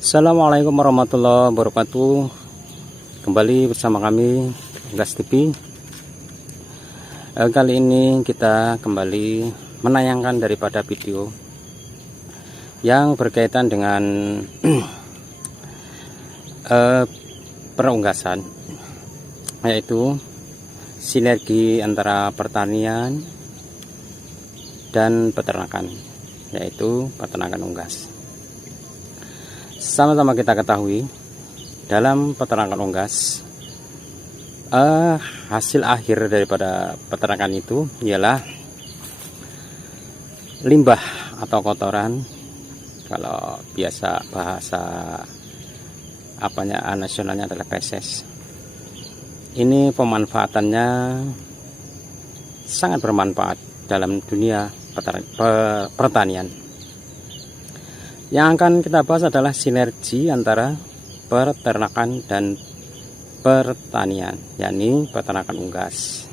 Assalamualaikum warahmatullahi wabarakatuh. Kembali bersama kami Gas TV. Kali ini kita kembali menayangkan daripada video yang berkaitan dengan perunggasan, yaitu sinergi antara pertanian dan peternakan, yaitu peternakan unggas. Sama-sama kita ketahui, dalam peternakan unggas, hasil akhir daripada peternakan itu ialah limbah atau kotoran. Kalau biasa bahasa nasionalnya adalah feses. Ini pemanfaatannya sangat bermanfaat dalam dunia pertanian. Yang akan kita bahas adalah sinergi antara peternakan dan pertanian, yakni peternakan unggas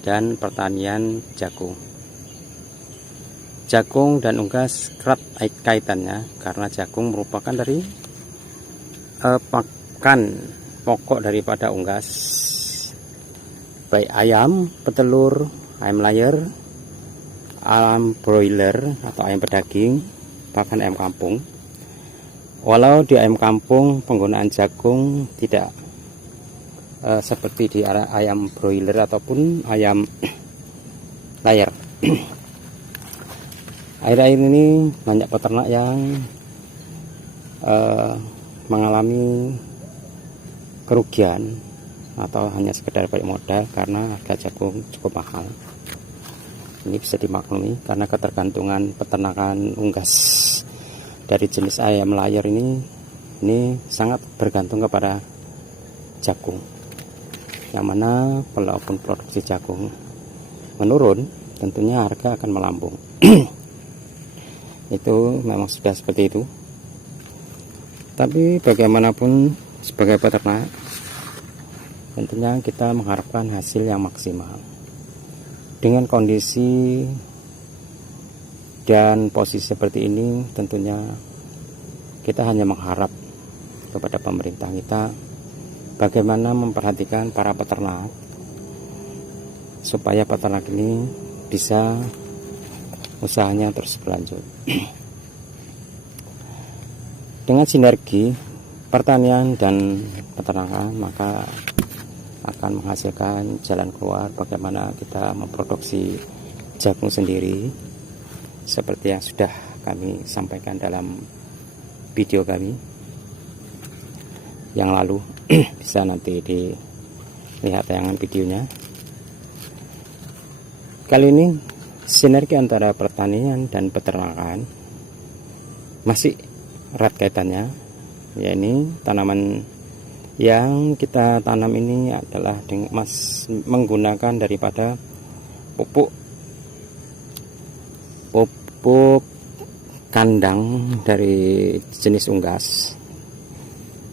dan pertanian jagung. Jagung dan unggas erat kaitannya karena jagung merupakan dari pakan pokok daripada unggas, baik ayam petelur, ayam layar, ayam broiler atau ayam pedaging, bahkan ayam kampung. Walau di ayam kampung penggunaan jagung tidak seperti di ayam broiler ataupun ayam layar. Akhir-akhir ini banyak peternak yang mengalami kerugian atau hanya sekedar balik modal karena harga jagung cukup mahal. Ini bisa dimaklumi karena ketergantungan peternakan unggas dari jenis ayam layar ini sangat bergantung kepada jagung, yang mana walaupun produksi jagung menurun, tentunya harga akan melambung. Itu memang sudah seperti itu. Tapi bagaimanapun sebagai peternak, tentunya kita mengharapkan hasil yang maksimal. Dengan kondisi dan posisi seperti ini, tentunya kita hanya mengharap kepada pemerintah kita bagaimana memperhatikan para peternak supaya peternak ini bisa usahanya terus berlanjut. Dengan sinergi pertanian dan peternakan, maka akan menghasilkan jalan keluar bagaimana kita memproduksi jagung sendiri, seperti yang sudah kami sampaikan dalam video kami yang lalu. Bisa nanti dilihat tayangan videonya. Kali ini sinergi antara pertanian dan peternakan masih erat kaitannya, yakni tanaman yang kita tanam ini adalah menggunakan daripada pupuk kandang dari jenis unggas.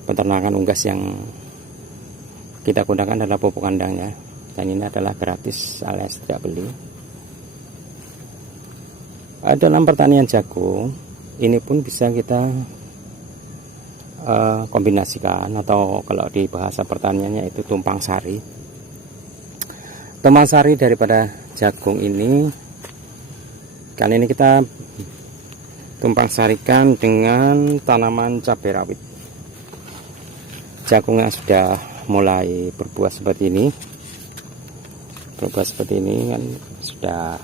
Peternakan unggas yang kita gunakan adalah pupuk kandangnya, dan ini adalah gratis alias tidak beli. Dalam pertanian jagung ini pun bisa kita kombinasikan, atau kalau di bahasa pertaniannya itu tumpang sari. Tumpang sari daripada jagung ini, kali ini kita tumpang sarikan dengan tanaman cabai rawit. Jagungnya sudah mulai berbuah seperti ini, kan sudah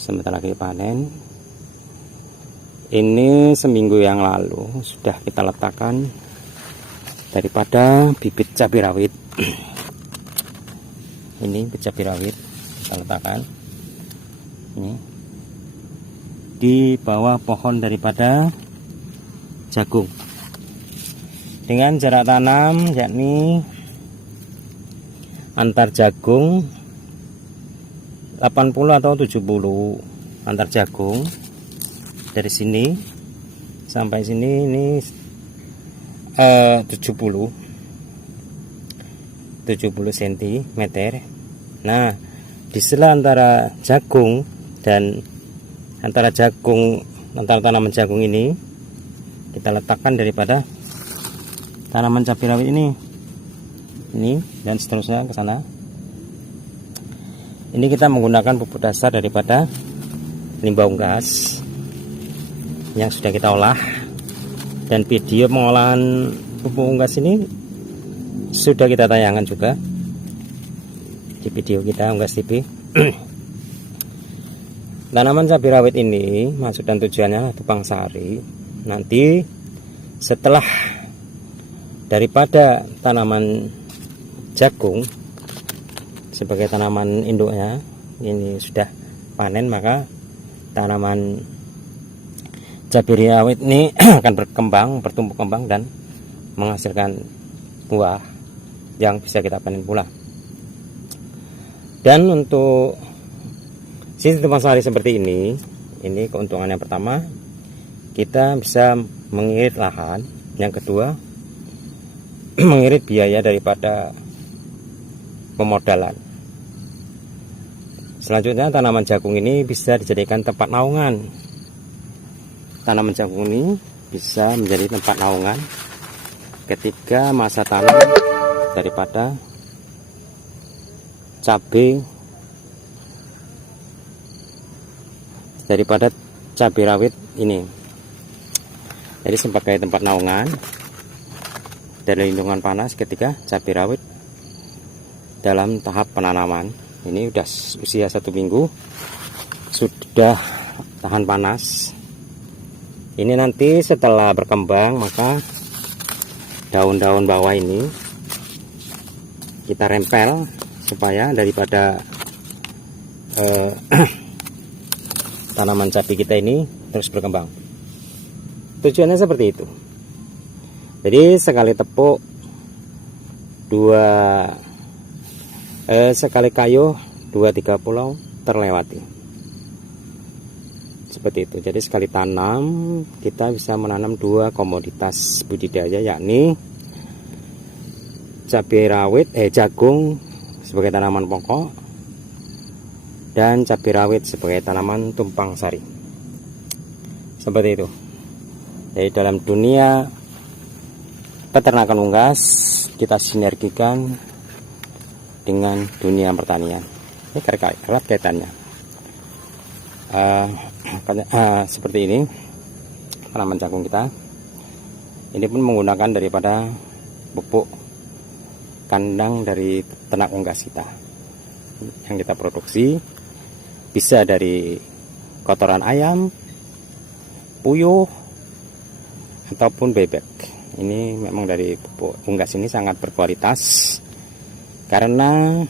sebentar lagi panen. Ini seminggu yang lalu sudah kita letakkan daripada bibit cabai rawit. Ini bibit cabai rawit kita letakkan ini di bawah pohon daripada jagung dengan jarak tanam yakni antar jagung 80 atau 70 antar jagung. Dari sini sampai sini ini 70 cm. Nah, di sela antara jagung dan antara tanaman jagung ini kita letakkan daripada tanaman cabai rawit ini dan seterusnya ke sana. Ini kita menggunakan pupuk dasar daripada limbah unggas yang sudah kita olah, dan video pengolahan pupuk unggas ini sudah kita tayangkan juga di video kita Unggas TV. Tanaman cabai rawit ini maksud dan tujuannya tupang sari. Nanti setelah daripada tanaman jagung sebagai tanaman induknya ini sudah panen, maka tanaman cabai rawit ini akan berkembang, bertumbuh kembang dan menghasilkan buah yang bisa kita panen pula. Dan untuk sistem tupang sari seperti ini keuntungan yang pertama, kita bisa mengirit lahan. Yang kedua, mengirit biaya daripada pemodalan. Selanjutnya, tanaman jagung ini bisa dijadikan tempat naungan. Tanaman jagung ini bisa menjadi tempat naungan ketika masa tanam daripada cabai rawit ini. Jadi sebagai tempat naungan dari lindungan panas ketika cabai rawit dalam tahap penanaman. Ini udah usia 1 minggu, sudah tahan panas. Ini nanti setelah berkembang, maka daun-daun bawah ini kita rempel supaya daripada tanaman cabai kita ini terus berkembang. Tujuannya seperti itu. Jadi sekali tepuk sekali kayu 2-3 pulau terlewati. Seperti itu. Jadi sekali tanam kita bisa menanam 2 komoditas budidaya, yakni cabai rawit, jagung sebagai tanaman pokok dan cabai rawit sebagai tanaman tumpang sari. Seperti itu. Jadi dalam dunia peternakan unggas kita sinergikan dengan dunia pertanian. Ini erat kaitannya. Seperti ini tanaman jagung kita. Ini pun menggunakan daripada pupuk kandang dari ternak unggas kita yang kita produksi, bisa dari kotoran ayam, puyuh, ataupun bebek. Ini memang dari pupuk unggas ini sangat berkualitas karena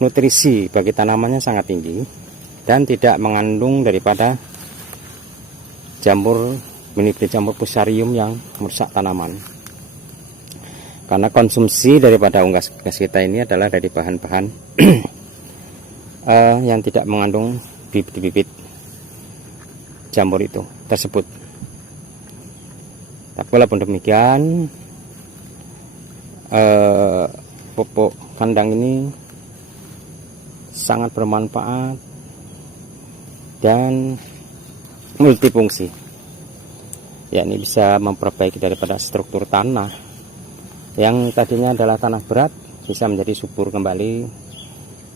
nutrisi bagi tanamannya sangat tinggi dan tidak mengandung daripada jamur fusarium yang merusak tanaman. Karena konsumsi daripada unggas kita ini adalah dari bahan-bahan yang tidak mengandung bibit-bibit jamur itu tersebut. Tapi walaupun demikian, pupuk kandang ini sangat bermanfaat dan multifungsi. Ya, ini bisa memperbaiki daripada struktur tanah yang tadinya adalah tanah berat, bisa menjadi subur kembali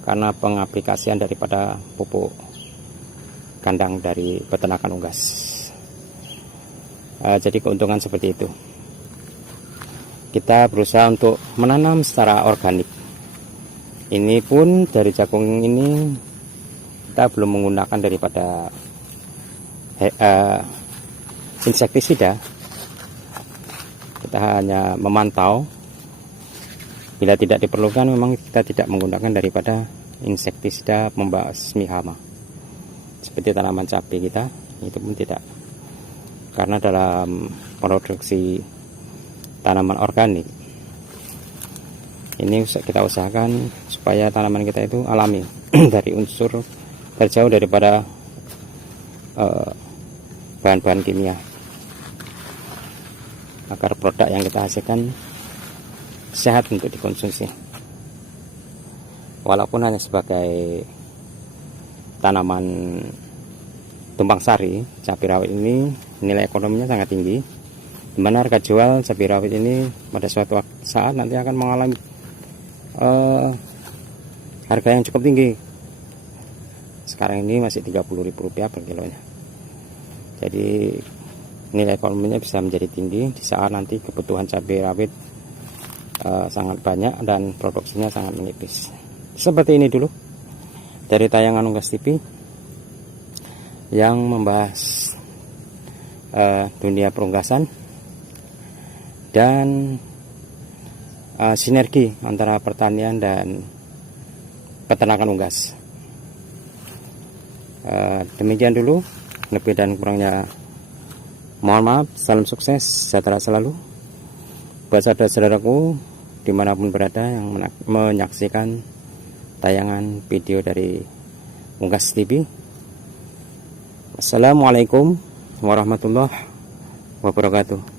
karena pengaplikasian daripada pupuk kandang dari peternakan unggas. Jadi keuntungan seperti itu. Kita berusaha untuk menanam secara organik. Ini pun dari jagung ini kita belum menggunakan daripada insektisida. Kita hanya memantau. Bila tidak diperlukan, memang kita tidak menggunakan daripada insektisida membasmi hama. Seperti tanaman cabai kita, itu pun tidak. Karena dalam produksi tanaman organik ini kita usahakan supaya tanaman kita itu alami dari unsur terjauh daripada bahan-bahan kimia, agar produk yang kita hasilkan sehat untuk dikonsumsi. Walaupun hanya sebagai tanaman tumpang sari, cabai rawit ini nilai ekonominya sangat tinggi, di mana harga jual cabai rawit ini pada suatu saat nanti akan mengalami harga yang cukup tinggi. Sekarang ini masih Rp30.000 per kilonya. Jadi nilai ekonominya bisa menjadi tinggi di saat nanti kebutuhan cabai rawit sangat banyak dan produksinya sangat menipis. Seperti ini dulu dari tayangan Unggas TV yang membahas dunia perunggasan dan sinergi antara pertanian dan peternakan unggas. Demikian dulu, lebih dan kurangnya mohon maaf. Salam sukses, sejahtera selalu buat saudara-saudaraku dimanapun berada yang menyaksikan tayangan video dari Unggas TV. Assalamualaikum warahmatullahi wabarakatuh.